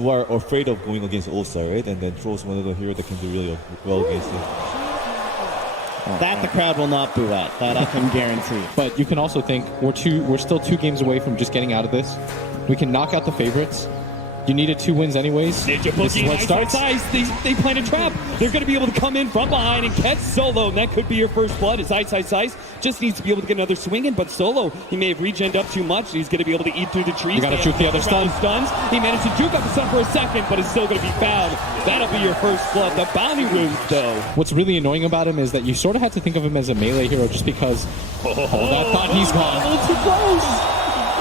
who are afraid of going against All-Star, right? And then throws one of the hero that can do really well against it. That the crowd will not boo at. That I can guarantee. But you can also think we're still 2 games away from just getting out of this. We can knock out the favorites. You needed 2 wins anyways. Ninja Boogie, they plant a trap. They're going to be able to come in from behind and catch Solo. And that could be your first blood. As Ice just needs to be able to get another swing in. But Solo, he may have regened up too much. He's going to be able to eat through the trees. You got to juke the other stuns. He managed to juke up the stun for a second, but it's still going to be found. That'll be your first blood. The bounty runes, though. What's really annoying about him is that you sort of had to think of him as a melee hero just because that thought he's gone. A little too close.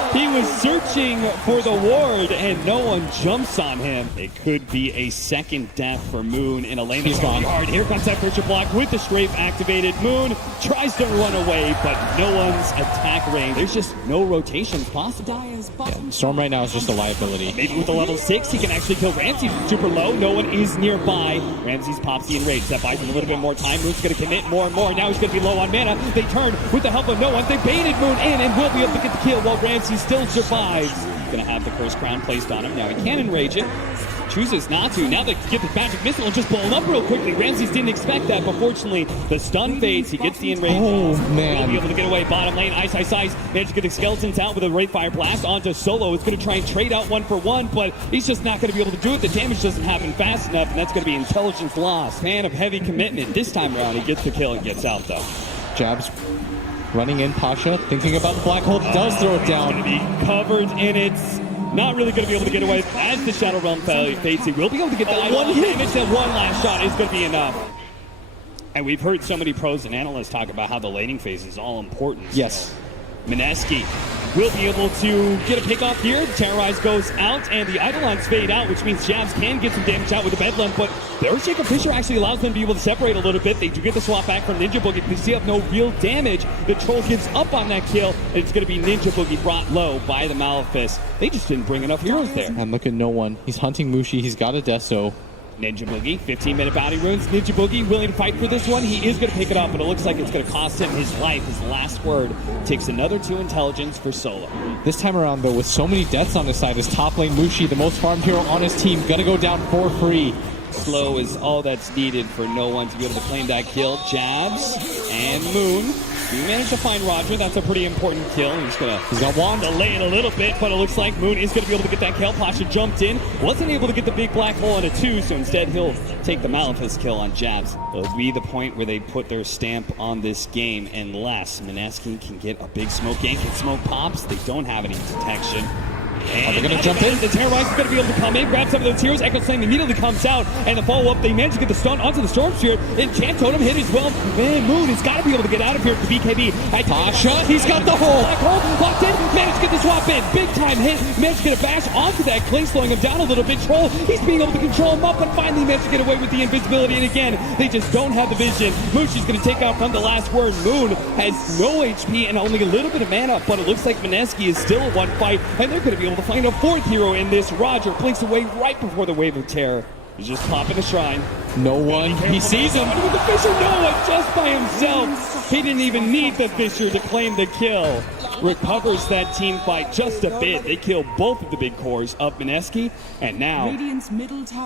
He was searching for the ward, and no one jumps on him. It could be a second death for Moon in a lane. He's gone. Hard. Here comes that pressure block with the strafe activated. Moon tries to run away, but no one's attack range. There's just no rotations possible. Yeah, Storm right now is just a liability. Maybe with the level 6, he can actually kill Ramsey super low. No one is nearby. Ramsey's Popsy and Rage. That buys him a little bit more time. Moon's going to commit more and more. Now he's going to be low on mana. They turn with the help of no one. They baited Moon in and will be able to get the kill while Ramsey still survives. He's going to have the Curse Crown placed on him. Now he can enrage it. Chooses not to. Now they get the magic missile and just blow him up real quickly. Ramses didn't expect that, but fortunately, the stun fades. He gets the enrage. Oh, man. He'll be able to get away. Bottom lane, Ice. Managed to get the skeletons out with a Wraith Fire Blast onto Solo. It's going to try and trade out 1 for 1, but he's just not going to be able to do it. The damage doesn't happen fast enough, and that's going to be intelligence loss. Man of heavy commitment. This time around, he gets the kill and gets out, though. Jabs running in. Pasha thinking about the black hole. Does throw it down. Going to be covered in it. Not really going to be able to get away. As the Shadow Realm fades, he will be able to get that one damage. That one last shot is going to be enough. And we've heard so many pros and analysts talk about how the laning phase is all important. Yes. Mineski will be able to get a pick off here. Terrorize goes out, and the Eidolons fade out, which means Jabs can get some damage out with the Bedlam, but Earthshaker Fisher actually allows them to be able to separate a little bit. They do get the swap back from Ninja Boogie. They still have no real damage. The Troll gives up on that kill, and it's going to be Ninja Boogie brought low by the Malefice. They just didn't bring enough heroes there. And look at no one. He's hunting Mushi. He's got a Deso. Ninja Boogie, 15-minute bounty runes. Ninja Boogie willing to fight for this one. He is going to pick it up, but it looks like it's going to cost him his life. His last word takes another 2 intelligence for Solo. This time around, though, with so many deaths on his side, his top lane Mushi, the most farmed hero on his team, gonna go down for free. Slow is all that's needed for no one to be able to claim that kill. Jabs and Moon. You managed to find Roger. That's a pretty important kill. He's got Wand delay it a little bit, but it looks like Moon is going to be able to get that kill. Pasha jumped in. Wasn't able to get the big black hole on a 2, so instead he'll take the Malefice kill on Jabs. It'll be the point where they put their stamp on this game, unless Mineski can get a big smoke gank and smoke pops. They don't have any detection. Are they going to jump in? The Terrorize is going to be able to come in, grab some of those heroes. Echo Slam immediately comes out, and the follow-up, they manage to get the stun onto the Storm Spirit. Enchant Totem hit as well. Man, Moon has got to be able to get out of here with the BKB. Pasha, he's got the hole. Black hole, locked in, managed to get the swap in. Big time hit, managed to get a bash onto that Kling, slowing him down a little bit. Troll, he's being able to control him up, but finally managed to get away with the invisibility. And again, they just don't have the vision. Mushi's going to take out from the last word. Moon has no HP and only a little bit of mana, but it looks like Mineski is still in one fight, and they're going to be able to find a 4th hero in this. Roger blinks away right before the wave of terror. He's just popping a shrine. No one. He sees him. With the Fisher, no one, just by himself. He didn't even need the Fisher to claim the kill. Recovers that team fight just a bit. They kill both of the big cores of Mineski, and now,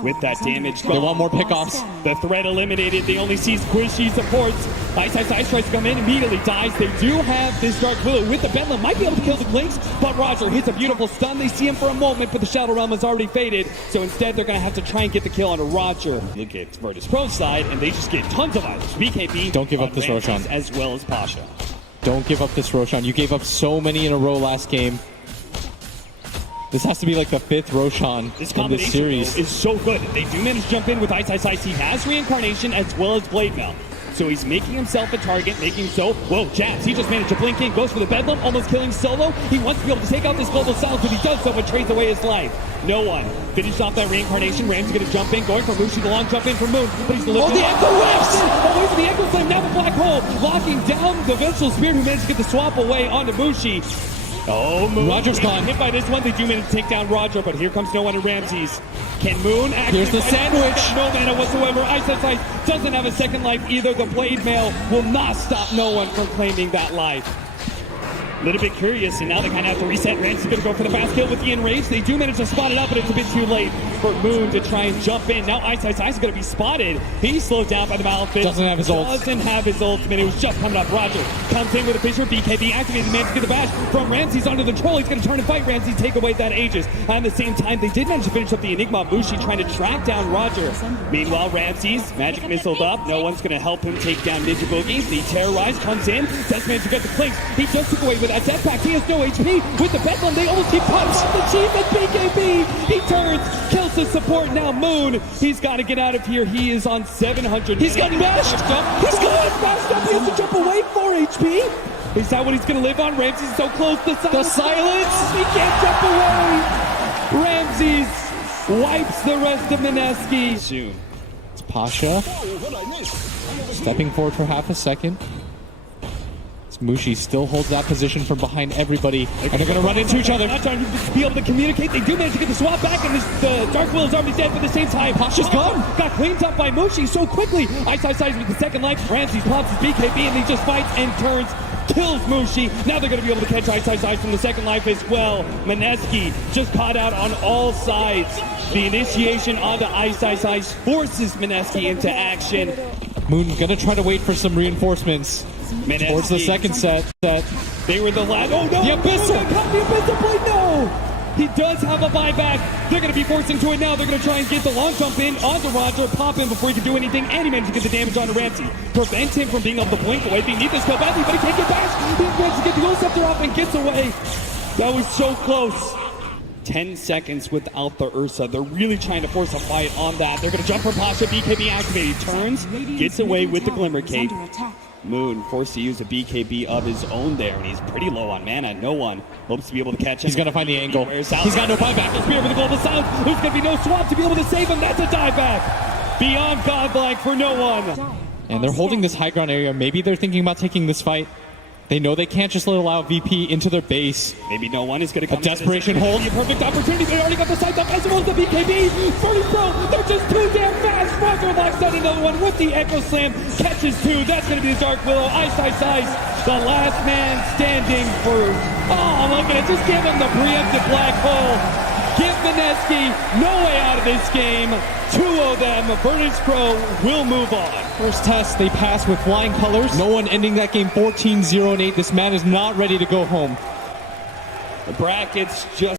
with that damage gone, they want more pickoffs. The threat eliminated. They only see Squishy supports. Ice tries to come in, immediately dies. They do have this Dark Willow with the Bedlam. Might be able to kill the Clinks, but Roger hits a beautiful stun. They see him for a moment, but the Shadow Realm has already faded, so instead they're going to have to try and get the kill onto Roger. Look at Virtus Pro's side, and they just get tons of items. BKB, don't give up this Roshan. As well as Pasha. Don't give up this Roshan. You gave up so many in a row last game. This has to be like the 5th Roshan in this series. Is so good. They do manage to jump in with Ice. He has Reincarnation as well as Blade Mail. So he's making himself a target, making so. Whoa, Jabs, he just managed to blink in, goes for the Bedlam, almost killing Solo. He wants to be able to take out this global silence, but he does so, but trades away his life. No one. Finished off that Reincarnation. Ram's going to jump in, going for Mushi, the long jump in for Moon. But he's going to the Echo Whips! Away from the Echo Slam, now the Black Hole, locking down the Vengeful Spirit, who managed to get the swap away onto Mushi. Oh, Moon. Roger's gone. Hit by this one. They do manage to take down Roger, but here comes no one in Ramses. Can Moon actually... Here's the sandwich. No mana whatsoever. Ice doesn't have a second life either. The Blade Mail will not stop no one from claiming that life. A little bit curious, and now they kind of have to reset. Ramsey's going to go for the fast kill with the enrage. They do manage to spot it up, but it's a bit too late for Moon to try and jump in. Now Ice is going to be spotted. He's slowed down by the Malefit. Doesn't have his ult. Doesn't have his ultimate. It was just coming up. Roger comes in with a Fisher. BKB activated. Managed to get the bash from Ramsey's under the troll. He's going to turn and fight Ramsey, take away that Aegis. At the same time, they did manage to finish up the Enigma. Mushi trying to track down Roger. Meanwhile, Ramsey's magic missiled up. No one's going to help him take down Ninja Boogies. The Terrorize comes in. Does manage to get the clinks. He just took away with that jetpack. He has no HP. With the Bedlam, they almost keep punched. The Chief and BKB. He turns, kills the support. Now Moon, he's got to get out of here. He is on 700. He's gotten bashed. He's got bashed up. He has to jump away 4 HP. Is that what he's going to live on? Ramsey's so close. The silence. He can't jump away. Ramsey's wipes the rest of Mineski. Soon. It's Pasha stepping forward for half a second. Mushi still holds that position from behind everybody, and they're going to run into each other. Not trying to be able to communicate. They do manage to get the swap back, and the Dark Willow's already dead. But at the same time, Pasha's gone. Got cleaned up by Mushi so quickly. Ice with the second life. Ramsey pops his BKB, and he just fights and turns. Kills Mushi. Now they're going to be able to catch Ice from the second life as well. Mineski just caught out on all sides. The initiation onto Ice forces Mineski into action. Moon gonna try to wait for some reinforcements Mineski. towards the second set. They were the last. Oh no! The Abyssal! The Abyssal blade, no! He does have a buyback. They're going to be forced into it now. They're going to try and get the long jump in onto Roger, pop in before he can do anything, and he managed to get the damage onto Ramsey. Prevents him from being able to blink away. They need this go badly, but he can't get back. He managed to get the Ult Scepter off and gets away. That was so close. 10 seconds without the Ursa. They're really trying to force a fight on that. They're going to jump for Pasha. BKB activated. Turns, gets away with the Glimmer Cape. Moon forced to use a BKB of his own there, and he's pretty low on mana. No one hopes to be able to catch him. He's going to find the angle. He's got no buyback. Spear for the Global South. There's going to be no swap to be able to save him. That's a dieback. Beyond godlike for no one. And they're holding this high ground area. Maybe they're thinking about taking this fight. They know they can't just allow VP into their base. Maybe no one is going to come. A desperation hold. A perfect opportunity. They already got the sights up as well as the BKB. 30 Pro. They're just too damn fast. Roger locks down another one with the Echo Slam. Catches two. That's going to be the Dark Willow. Ice. The last man standing for. Oh, look at it. Just give him the preemptive black hole. Give Mineski no way out of this game. 2 of them. Virtus Pro will move on. First test, they pass with flying colors. No one ending that game 14-0-8. This man is not ready to go home. The brackets just